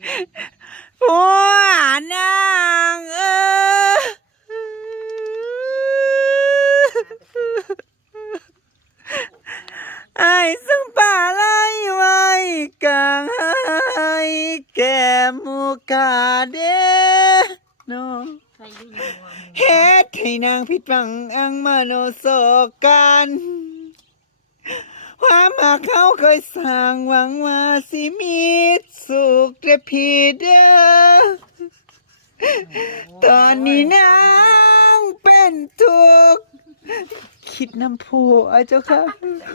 ผัวนางไอ้ซึ่งป่าไล่ไว้กลางให้แก้มมูกาเด้โนเฮ็ดให้นางผิดหวังอังมโนโศกันความหากเขาเคยสร้างหวังว่าสิมีสุขและผิดเด้อตอนนี้นางเป็นทุกข์คิดน้ำผัวเจ้าค่ะ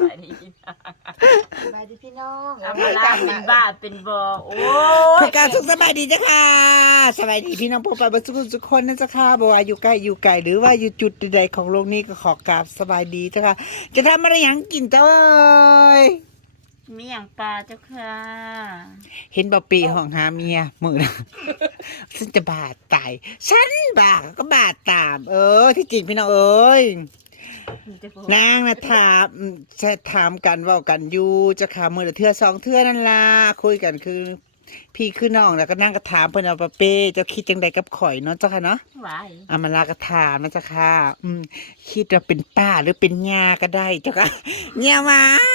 สบายดีพี่น้องเอามาลาเป็นบ้าเป็นบอโอ้ยประกาศสุขสบายดีเจ้าค่ะสบายดีพี่น้องผู้ไปบรรทุกคนนะเจ้าค่ะบอกว่าอยู่ใกล้อยู่ไกลหรือว่าอยู่จุดใดของโลกนี้ก็ขอกราบสบายดีเจ้าค่ะจะทำอะไรอย่างกินเจ้าเอ้ยมีอย่างปลาเจ้าค่ะเห็นบ่ปีห้องหาเมียมือนะฉันจะบาดตายฉันบาดก็บาดตามที่จริงพี่น้องเอ้ยนางนะถามกันเว่ากันอยู่จะขามือละเทื่อสองเทื่อนั่นล่ะคุยกันคือ พี่คือน้องแล้วก็นั่งกระถามเพิ่นเอาปะเป้เจ้าคิดจังใดกับข่อยเนาะเจ้าค่ะเนาะไหวอามาลากระถามนะเจ้าค่ะคิดว่าเป็นป้าหรือเป็นย่าก็ได้เจ้าค่ะเนี่ยมา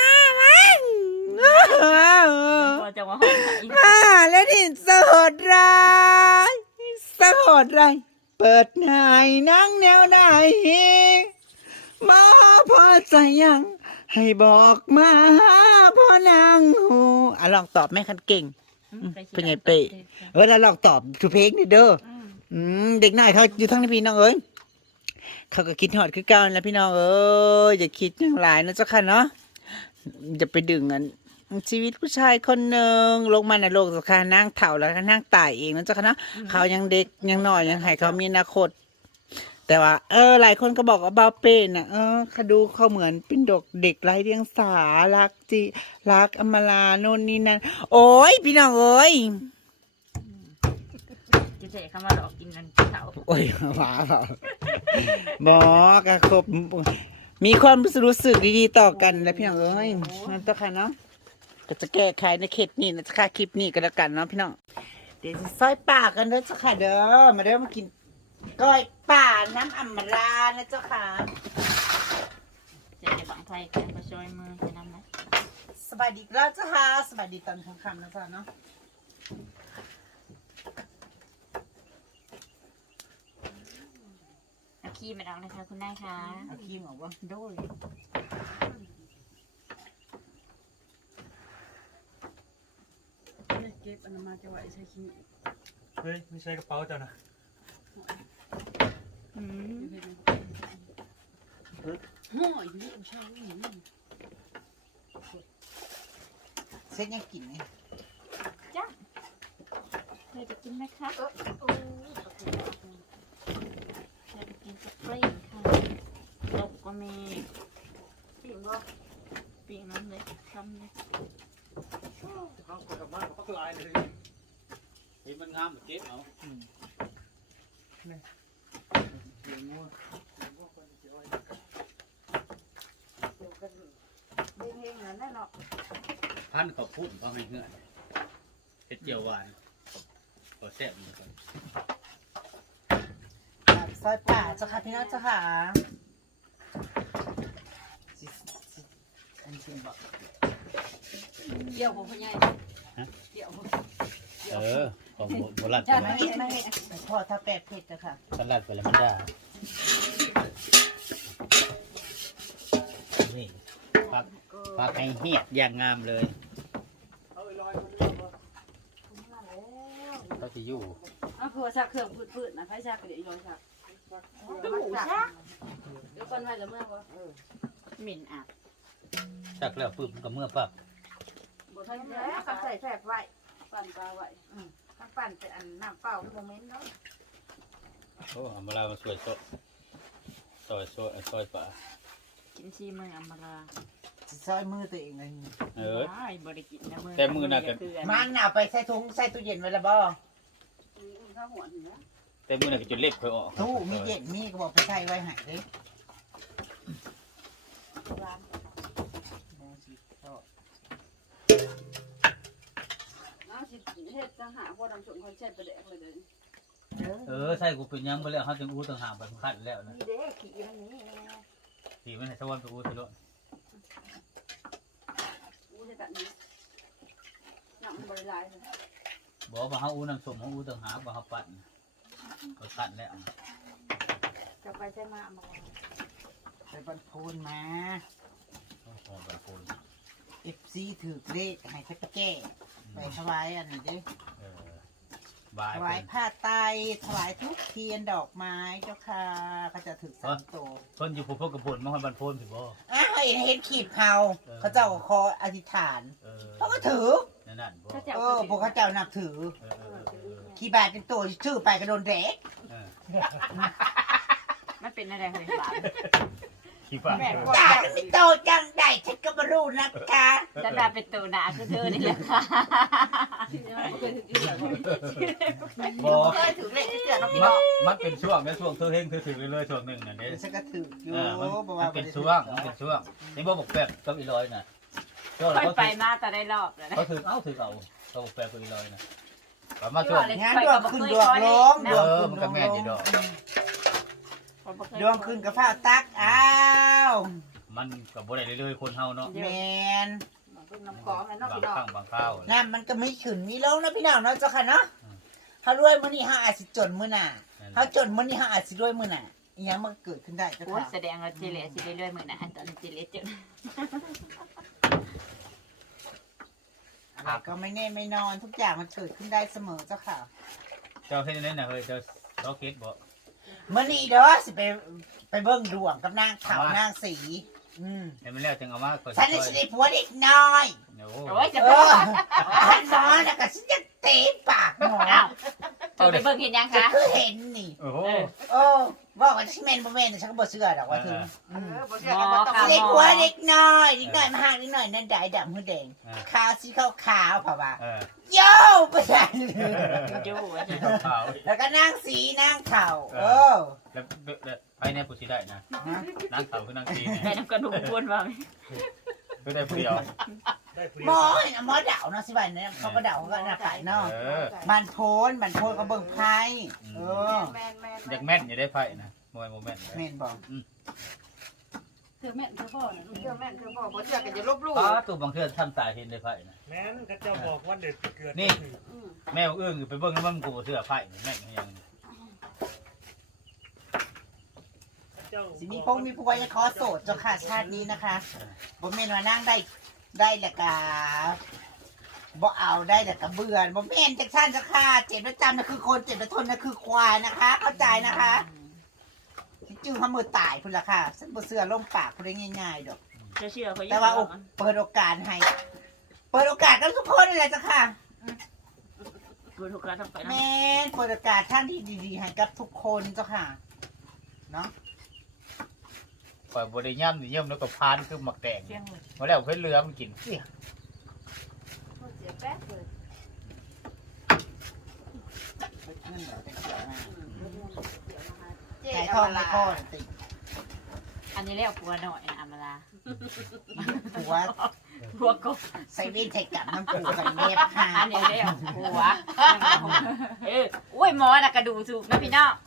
พอจะมาห้องไหนมาแล้วนี่สะโหดร้ายสะโหดร้ายเปิดหายนั่งแนวไหนมาพอใจยังให้บอกมาพ่อนางหูลองตอบแม่คันเก่งเป็นไงเป้แล้วลองตอบทุกเพลงนี่เด้อเด็กน้อยเขาอยู่ทั้งในพี่น้องเอ้ยเขาก็คิดหอดคือเก่าแล้วพี่น้องเอ้ยอย่าคิดอย่างหลายนะเจ้าค่ะเนาะจะไปดึงอันชีวิตผู้ชายคนหนึ่งลงมาในโลกเจ้าค่ะนั่งเถ่าแล้วก็นั่งตายเองนะเจ้าค่ะเนาะเขายังเด็กยังน้อยยังให้เขามีอนาคตแต่ว่าหลายคนก็บอกว่าเบาเป้น่ะเขาดูเขาเหมือนเป็นเด็กไร้เดียงสารักอมราโน่นนี่นั่นโอ้ยพี่น้องเอ้ยจะเจ๊เข้ามาหลอกกินกันเขาโอ้ยว้าเปล่าบอกกะครบมีความรู้สึกดีๆต่อกันนะพี่น้องเอ้ยนั่นตัวค่ะเนาะก็จะแก้ไขในเขตนี้นะค่ะคลิปนี้ก็แล้วกันเนาะพี่น้องเดี๋ยวจะซอยปากกันเด้อเจ้าค่ะเด้อมาเด้อมากินก้อยป่าน้ำอัมรานะเจ้าค่ะเจ๊จะบังไฟกันมาช่วยมือจะนำไหมสบายดีแล้วเจ้าค่ะสบายดีตอนค่ำๆนะจ๊ะเนาะเอาขี้มาดังเลยค่ะคุณนายค่ะเอาครีมออกวะโด้วยเก็บอันนั้นมาจะไว้ใช้ขี้เฮ้ยไม่ใช่กระเป๋าเจ้านะห่ออยู่นี่ใช่ไหมเซ็ตยังกินไงจ้ะเธอจะกินไหมคะเธอจะกินสปริงค่ะตกก็มีปีกว่าปีกน้ำเลยทำเลยเขาไปกับบ้านเขาลายเลยเห็นมันงามเก็บเอาเฮงๆนั่นแหละเนาะพันเขาพูดเขาให้เงื่อนเฮ็ดเจียวหวานก็แซ่บเหมือนกันซอยป่าเจ้าค่ะพี่น้องเจ้าค่ะอันจริงบอกเกี่ยวผมพ่อใหญ่เกี่ยวผมของโบราณจะไม่พ่อถ้าแปบเผ็ดเจ้าค่ะสลัดไปแล้วมันได้นี่พักให้เหียดอย่างงามเลยเขาจะอยู่เอาผัวซักเครื่องพืดๆนะไฟซักก็เดี๋ยวย้อนซักก็หมูซักเดี๋ยวคนไว้จะเมื่อบ่หมิ่นอ่ะจักแล้วปึ๊บก็เมื่อปั๊บบ่ทันแล้วก็ใส่แฝบไว้ปั่นปลาไว้ถ้าปั่นเป็นอันน้ำเปล่าโมเมนต์เนาะโอ้เอามาลามาสวยซอยป่ากินซีมืออัมมาลาซอยมือตัวเองเลยได้บริกินนะมือแต่มือน่ะกันมันเอาไปใส่ถุงใส่ตู้เย็นไว้แล้วบ่ถ้าหัวถึงนะแต่มือน่ะก็จะเล็บเคยออกตู้มีเย็นมีก็บอกไปใส่ไว้ให้เลยร้าน น้าสิเฮ็ดดจะหาพวกดำชมคอนเซ็ปต์ประเด็กเลยเด้อใช่กูเป็นยังบ่แล้วเฮาจึงอู้ต่างหากแบบคัดแล้วนะนี่เด้ขี่มันนี่ที่มันให้สวรรค์ไปอู้สิโลอู้จะตัดนี้หนังบริลายเลยบอกว่าเฮาอู้น้ำส้มเฮาอู้ต่างหากว่าเฮาปั่นก็คัดแล้วจะไปใช่มามาไปบรรพูนมาหอมแบบโคน FC ถือเลขให้สักกะแก้ไปถวายอันนี้เด้บายถวายผ้าไตรถวายทุกเทียนดอกไม้เจ้าค่ะเขาจะถือ3ตัวเพิ่นอยู่พวกกระปุ่นมาฮอดบ้านโพนสิบ่เห็นขีดเผาเขาเจ้าก็ขออธิษฐานเขาก็ถือนั่นบ่พวกเขาเจ้านับถือขี่บาทเป็นตัวชื่อไปกระโดนแดกมันเป็นอะไรเลยบาปขี้ฟ้าจ้าไม่โตจังได้ฉันก็ไม่รู้นะคะจะได้เป็นตัวหนาคือเธอนี่แหละค่ะบ่เคยถือเลขที่เสือน้องพี่น้องมันเป็นช่วงในช่วงเธอเฮงเธอถือเลยช่วงหนึงนั่นเด้ฉันก็ถืออยู่มันเป็นช่วงนี่บ่บอกแป๊บกับอีร้อยน่ะเจ้าค่อยเขาไปถือมาแต่ได้รอบแล้วนะเขาถือเอาเขาบอกแป๊บกับอีร้อยน่ะประมาณช่วงงานดวงขึ้นดวงลงดวงขึ้นมันก็แม่นอยู่ดอกดวงขึ้นกับฟ้าตักอ้าวมันก็บ่ได้เรื่อยๆคนเฮาเนาะแมนเป็นน้ำกอมเลยน้องบางพี่น้องครั้งบางคราวน้ำมันก็ไม่ขึ้นมีลงนะพี่น้องเนาะเจ้าค่ะเนาะเขารวยมื้อนี้เขาอาจสิจนมื้อหน้าเขาจนมื้อนี้เขาอาจสิรวยมื้อหน้าอีหยังมันเกิดขึ้นได้เจ้าโอ้ยค่ะแสดงว่าเจเล่สิเรื่อยๆเหมือนนะตอนเจเล่เจออะไรก็ไม่แน่ไม่นอนทุกอย่างมันเกิดขึ้นได้เสมอเจ้าค่ะเจ้าเฮ็ดนั่นน่ะเฮ้ยเจ้าซอเก็ตบ่มื้อนี้เด้อสิไปเบิ่งดวงกับนางขาวนางสีให้มันแล้วจึงเอามาก็ฉันนี่สิได้ผัวเด็กน้อยโอ้ยจะเอไปอฉันนอนแล้วก็ฉันจะเตะปากหมออ้าวเธอไปเบิ่งเห็นยังจะคะคือเห็นนี่โอ้โหโอ้บอกว่าชิเมนบ่แม่นฉันก็บ่เชื่อดอกว่าถึงบ่เชื่อกันต้องเด็กหัวเด็กน้อยเด็กน้อยมาหาเด็กน้อยนั่นได้ดำหัวแดงขาวสีขาวขาวๆเพราะว่าโย่ไปใส่อยู่ขาวแล้วก็นางสีนางเข่าแล้วไปในผู้สิได้นะนางเต่าคือนางตีไปน้ำกระดูกบวนมาไหมคือได้ผู้เดียวหมอหมอเดาเนาะสิบันเนี่ยเขาก็เดาเขาก็น่าขายเนาะบันโพนก็เบิ่งไพ่แม่นอยากแม่นอย่าได้ไฟนะมวยโมแม่นแม่นบอกเธอแม่นเธอพ่อนะเธอแม่นเธอพ่อบ่เชื่อกันจะลบลู่ป้าตัวบางเทื่อทำตายเห็นได้ไฟนะแม่นก็เจ้าบอกว่าเด็กเกิดนี่แมวอึ้งไปเบิ่งแล้วมันกูเสื้อไฟแม่งยังสิมีพงมีผู้ไว้ขอโสดเจ้าค่ะชาตินี้นะคะบ่แม่นว่านั่งได้แล้วก็บ่เอาได้แล้วก็เบื่อบ่แม่นจังซั่นเจ้าค่ะเจ็บประจำน่ะคือคนเจ็บประทนน่ะคือควายนะคะ เข้าใจนะคะจื้อเฮามือตายพุ่นล่ะค่ะฉันบ่เชื่อล่มปากพุ่นได้ง่ายๆดอกจะเชื่อเขาแต่ว่าเปิดโอกาสให้เปิดโอกาสกับทุกคนนั่นแหละเจ้าค่ะเปิดโอกาสทำไปนะแม่นเปิดโอกาสท่านที่ดีๆให้กับทุกคนเจ้าค่ะเนาะปล่อยบริย่ำนี่ย่ำแล้วก็พานคือหมักแดงเชื่องเลยมาแล้วเพื่อนเรือมันกินเสียเสียแป๊บเลยไก่ทองในข้อติอันนี้เรียกผัวหน่อยนะอำมาลาผัวผัวกบใส่เว้นใส่กลับน้ำปูกันเงียบหาอันนี้เรียกผัวอุ้ยหมอน่ะกระดูถูกนะพี่น้อง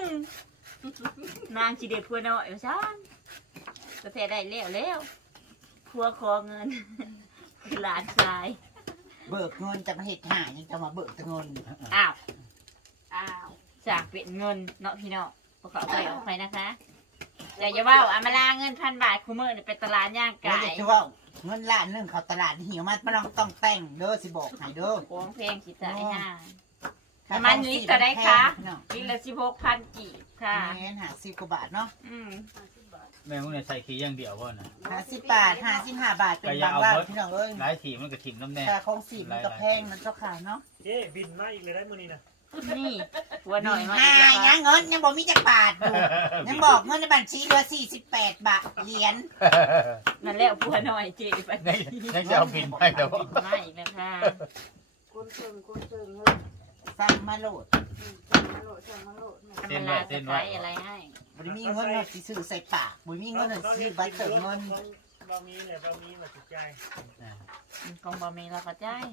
นางชีเด็ดผัวหน่อยซ่านก็แท้ได้แล้วผัวขอเงินหลานชายเบิกเงินจะมาเหตุหายังจะมาเบิกเงินอ้าวจากเป็นเงินเนาะพี่น้องพวกเขาไปออกไปนะคะแต่อย่าว่าอามาลาเงิน1,000 บาทคูเมอร์เป็นตลาดย่างก็ไก่อยากจะว่าเงินล้านนึงเขาตลาดหิวมันมันต้องแต่งเด้อสิบอกให้เด้อโค้งเพลงสิจ่ายห้าน้ำมันลิตรจะได้คะลิตรละ16,000 กีบค่ะแม่น50 กว่าบาทเนาะแม่พวกนี้ใส่ขี้อย่างเดียวว่านะ 50 บาท55 บาทเป็นบางบ้านพี่น้องเอ้ยหลายสีมันก็ถิ่มน้ำแน่ค่าของสีมันก็แพงมันเจ้าค่ะเนาะเจ๊บินมาอีกเลยได้มื้อนี้นะนี่หัวหน่อยมายังเงินยังบอกมีจักบาทอยู่ยังบอกเงินในบัญชีเหลือ48 บาทเหรียญนั่นแหละหัวหน่อยเจ๊ไปในจะเอาบินไปแต่ว่าไม่นะคะคนเชิงเฮ้ยสั่งมาโหลดมาโหลดอามาลาจะใช้อะไรให้บ่ได้มีเงินเราสิซื้อใส่ปากบ่มีเงินเราสิซื้อบัตรเติมเงินบะมีเนี่ยบะมีมาจิตใจกองบะหมี่เราก็จ่ายเ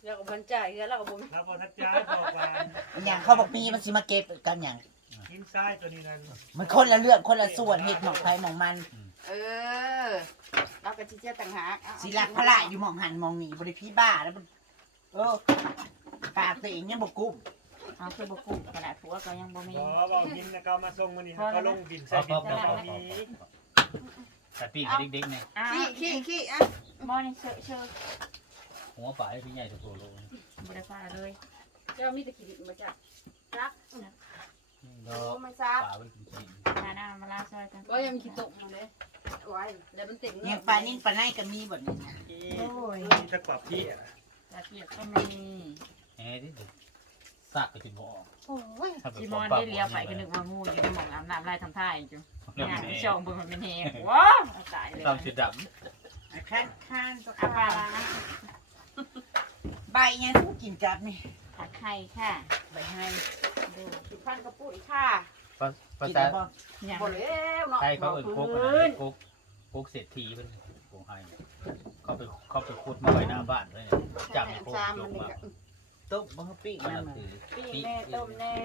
แล้วก็พันจ่ายแล้วก็บ่มีแล้วพอทัดจ้าบอกว่าอย่างเขาบอกมีมันสิมาเก็บกันอย่างกินทรายตัวนี้นั่นมันคนละเรื่องคนละส่วนเห็ดหมองไฟหมองมันเออเราก็สิเจ้าต่างหากสิรักพระละอยู่หมองหันหมองหนีบริพี่บ้าแล้วมันปากตัวเองยังบกุ้มเอาคือบ่กุ้งกระดาษผัวก็ยังบ่มีบอกว่ากินนะเขามาส่งมันนี่เขาลงบินใส่บินแล้วเขามีแต่ปีกให้เด็กๆเนี่ยอ้าวขี้อ่ะบ่นี่เชิญหัวป่าให้พี่ใหญ่ทุกโลบ่ได้ฟ้าเลยเจ้ามีแต่ขี้ดิบมาจ้ะรักก็โอ้ไม่ทราบป่าไว้กินกินมาหน้ามาลาซอยกันก็ยังมีขี้ตกมาเลยโอ้ยแล้วมันเต็มยังปลานิ่นปลาไนก็มีบดนี้โอ้ยมีตะกวับพี่อ่ะตาเทียบก็มีแหน่ดิซากไปกินบ่ออกโอ้ยจิมอนได้เลี้ยวไปก็นึกว่างูอยู่ในหม่องอาบน้ำไล่ทำท่าอีกจุงานที่ช่องเบิ่งมันเป็นเฮงว้าตายเลยตามสีดข้างตัวอาปลาล้างใบยังสู้กินกับนี่ผัดไข่ค่ะใบให้ดูสิพันกระปุกค่ะำภากินษาแล้วบ่อย่างบ่แล้วเนาะไทยเขาเอิ้นโคกโคกเศรษฐีเพิ่นโคกให้เขาไปขุดมาไว้หน้าบ้านเลยจำโคกยกมาตุ๊บบ่ปิ้งมันนั่นคือปีแม่ต้มแน่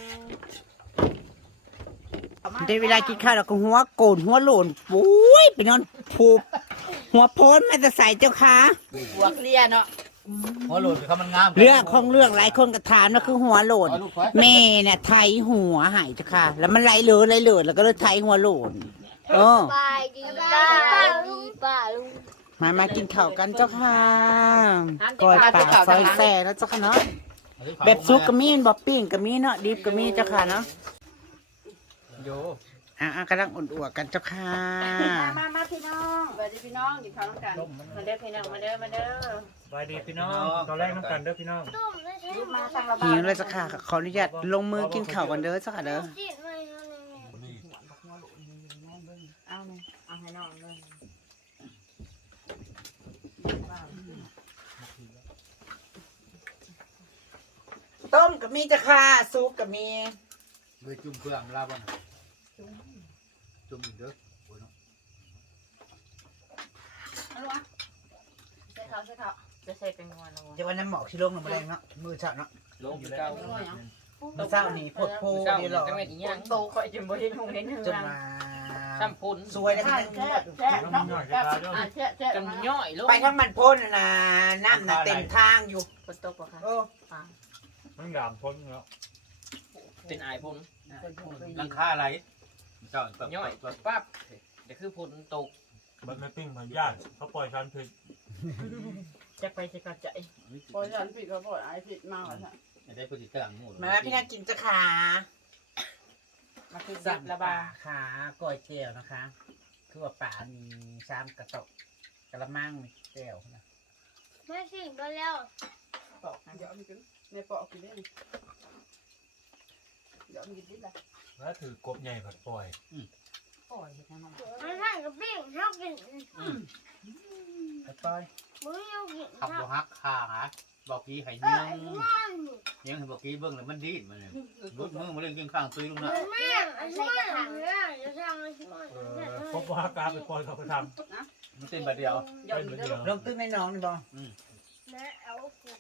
ได้เวลากินข้าวแล้วก็หัวโกนหัวโหลนปุ้ยไปนอนผูบหัวโพ้นมาจะใส่เจ้าค่ะหัวเคลียร์เนาะหัวโหลดคือเขามันงามเรื่องของเรื่องหลายคนก็ถามว่าคือหัวโหลนแม่น่ะไทยหัวหายเจ้าค่ะ แล้วมันไหลเหลือแล้วก็เลยไทยหัวโหลนบายดีป้าดีป้าลุงมากินข้าวกันเจ้าค่ะก้อยปลาซอยแซ่แล้วเจ้าค่ะเนาะแบบซุปก็มีบอบปิ้งก็มีเนาะดิบก็มีเจ้าค่ะเนาะโยกำลังอุ่นอัวกันเจ้าค่ะมาพี่น้องสวัสดีพี่น้องกินข้าวน้ำกันมาเด้อพี่น้องมาเด้อมาเด้อสบายดีพี่น้องตอนแรกน้ำกันเด้อพี่น้องต้มไม่ใช่รีบมาตั้งระหิบาดวเลยเจ้าค่ะขออนุญาตลงมือกินข้าวกันเด้อเจ้าค่ะเด้อจีดไม่เอาเลยเอาเลยเอาให้น้องเลยต้มก็มีเจ้าค่ะซุปก็มีเลยจุ่มเครื่องลาบ่นะจุ่มอีกเด้อโอ้ยเนาะเอาลูกอ่ะใส่ข้าวใส่ข้าวจะใส่เป็นงวนแล้วเดี๋ยววันนั้นหมอกที่ลงลงมาแรงเนาะมือเช้าเนาะลงอยู่แล้วมือเช้านี่พดโพเดี๋ยวหรอโตคอยจนบ่ได้หงเห็นจนมาซ้ำพุ่นสวยแล้วก็แช่แช่เนาะแช่แช่จนย่อยลูกไปทั้งมันพ่นนะน้ำน่ะเต็มทางอยู่ฝนตกป่ะคะโอ้มันงามพ้นแล้วเป็นอายพุ่นหลังคาอะไรเจ้าแบบย่อยปั๊บเดี๋ยวคือพุ่นตกมันไม่ปิ้งมันญาติเขาปล่อยชันผิดจะไปจะกระจายพอฉันผิดก็ปล่อยไอ้ผิดมากกว่าฉันจะได้พูดถึงกลางหมู่มาพี่นากินจ้ะค่ะมาคือสั่งระปบาลาขาก้อยเจียวนะคะ คือว่าปลามีซ้ำกระตกกระมังมีเจียวนะไม่สิงก็แล้วปอกเดี๋ยวมีกินในปอกกินได้เดี๋ยวมีกินดิบละแล้วถือกบใหญ่ผัดปล่อยปล่อยทั้งนั้นมันท่านกับปิ้งชอบกินไปปล่อยมึงยังกินขับชบ่อบฮักคาหาบอกกี้ให้เอเนื้ออมันยังให้บอกกี้เบิ่งแล้วมันดีดมันเลยรุดมือมาเล่นกินข้างตุยลุงนะแม่อันนี้มันจะทำอะไรที่มันพบว่าฮักกาไปปล่อยเขาไปทมันเต้นแบบเดียวำเดี๋ยวมีเดี๋ยวลงตื้นในน้องนี่บอแม่เอาขวด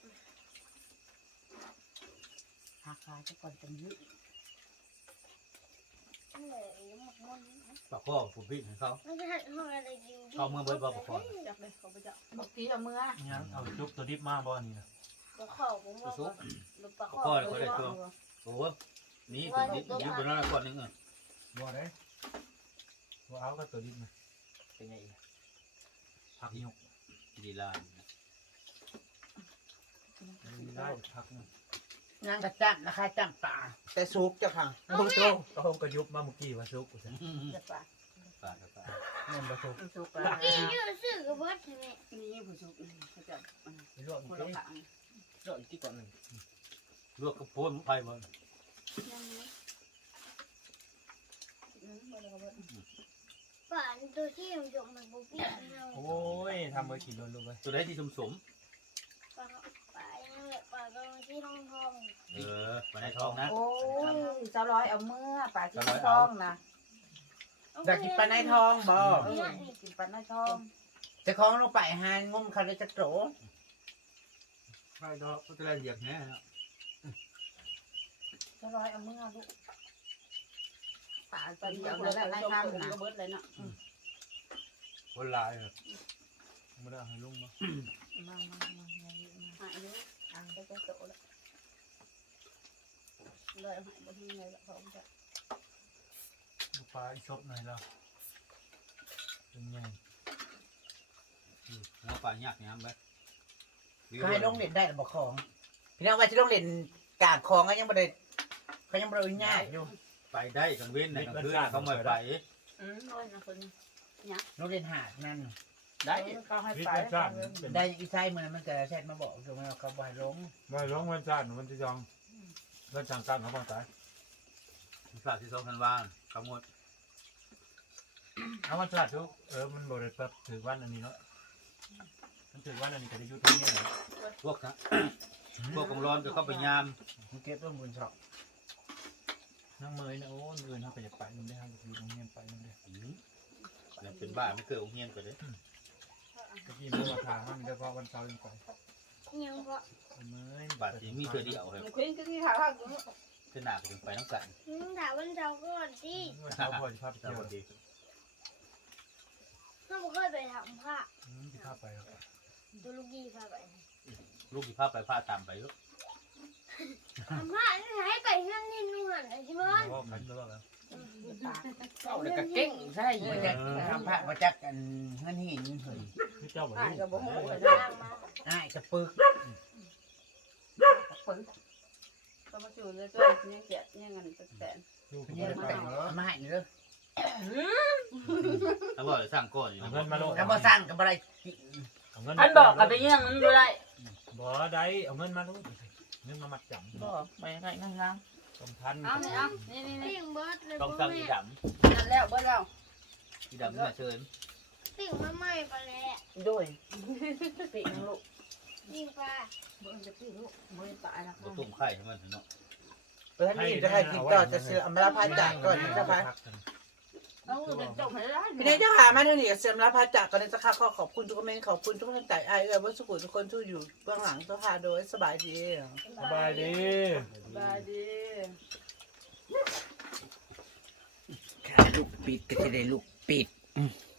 หักขาจะก่อนจะยืดปากข้อผมพี่ให้เขาไม่ใช่ทำอะไรกินเขาเมื่อเบิดบอกปากข้อจับเลยเขาไปจับบอกกี้เอามือเนี่ยเอาจุกตัวดิบมาบ่อันนี้นะก็เข้าผมว่าซุปลูกปลาปากข้ข้ออเขาได้ตัวโอ้โหนี่ตัวนี้อยู่บนนั้นก่อนนึงอ่ะบ่ได้บ่เอาก็ตัวดิบมาเป็นไงผักหยกดีลานได้ผักนะนางกระจับนะคะจับปลาแต่ซุปเจ้าค่ะโอ้โหก็คงกระยุบมาเมื่อกี้ว่าซุกกูจะจับปากปากเงินมาซุกสุกพี่ยืดซื้อกับวัดใช่ไหมนี่ผู้สุกเขาจับไปลวกคนเมื่อละกี้ขังรออีกที่ก่อนหนึ่งลวกกระโพนไปหมดป่านตัวที่มันจมมันบุปี้เราโอ้ยทำมากี่โลลูกเลยตัวไหนที่สมป่าป่ายังแหละป่าตัวที่ทองทองเออมาในท้องนะโอ้ยเจ้าร้อยเอาเมื่อป่ากินทองนะอยากกินปลาในทองบอกินปลาในทองจะคล้องลงไปหานงมเขาเลยจะโตใช่ดอกก็จะได้เหยียบแน่เนาะจะร้อยเอามือลูกป่าตอนเดียวเลยไล่ข้ามนะเบิดเลยเนาะคนลายแบบไม่ได้ให้ลุงเนาะมาหายเลยอ่างก็จะโตแล้วเลยหายบนที่ไหนละเขาจะปลาอีซบหน่อยแล้วเป็นไงหัวปลาหยักน้ำไปก็ให้ลงเล่นได้แต่บอกของพี่น้องว่าจะลงเล่นกลางคลองก็ยังบ่ได้เขายังบ่ได้อนุญาตอยู่ไปได้กลางเว้นในกลางคืนเขาไม่ไปน้อยนะคนลงเล่นหาดนั่นได้เขาให้วิทไปย์ชาติเป็นได้อีไซมือมันจะแชทมาบอกคือมันเขาบ่ให้ลงไม่ร้องวันชาติมันจะยองวันจังการเขาบ้างตายฝากที่สองธันวาขโมยเอาวันชาติทุกมันบริสุทธิ์ถือวันอันนี้เนาะมันถือวันอันนี้ก็ได้ยุติเนี่ยพวกนะพวกกองร้อนจะเข้าไปยามมันเก็บร่วมบุญช็อปนั่งเมยนะโอ้เงินเขาไปอยากไปมันได้ห้าสิบโรงเรียนไปมันได้เนี่ยเป็นบ้าไม่เกิดองเฮียนไปเลยก็ยี่มันมาทางมันได้เพราะวันเสาร์ยังไปยังเพราะเมยบาดที่มีเธอเดียวเลยคุยกันที่ถามว่าขนาดถึงไปน้ำกันถามวันเสาร์ก่อนสิวันเสาร์พอจะพาไปแต่เที่ยวพอดีถ้าไม่เคยไปทำผ้าที่พาไปครับตัวลูกยี่พาไปลูกที่พาไปพาตามไปลูกทำผ้าให้ไปเรื่องนินนู่นไอ้ที่มันก็ขันตลอดแล้วเอาแล้วก็เก่งใช่มาจากทำพระมาจากกันเงินหินเฮ้ยที่เจ้าบอกอ่านกับบ่ฮู้กันล่างมาอ้ายกระปึกผลก็มาสู่เลยตัวนี่เสียนี่เงินแสนลูกเนี่ยไม่มันไปเป็นเหรอมาให้เด้อแล้วบอกจะสร้างก้อนอยู่เอาเงินมาโลดแล้วบ่สร้างกับอะไรท่านบอกกับไปเยี่ยงมันดูได้บ่ได้เอาเงินมาโลดเงินมามัดจำบอกไปไงนั่งล้างต้องทันเอาเนี่ยเอานี่นี่ปิ่งเบิร์ดเลยต้องพ่สร้าองอีแม่ดนั่นแล้วเบิดแล้วำอีดำนี่เชิญปิ่งมาใหม่ไปแล้วด้วยปีกลูกปิ่งปลาเบิดจะพี่ลูกเบิดตายแล้วก็ตุ่มไข่ให้มันเนาะเพื่อนนี่จะใครกินต่อจะซื้ออมราพาจากก่อนนะพะเอาเดินจบให้ได้พี่นายเจ้าขามาเท่านี้เสียมราพาจากก่อนจะค่ะขอบคุณทุกคอมเมนต์ขอบคุณทุกท่านใจไอ้ว่าสุขุทุกคนที่อยู่เบื้องหลังตัวค่ะโดยสบายดีสบายดีบายดีค่ะลูกปิดก็จะได้ลูกปิด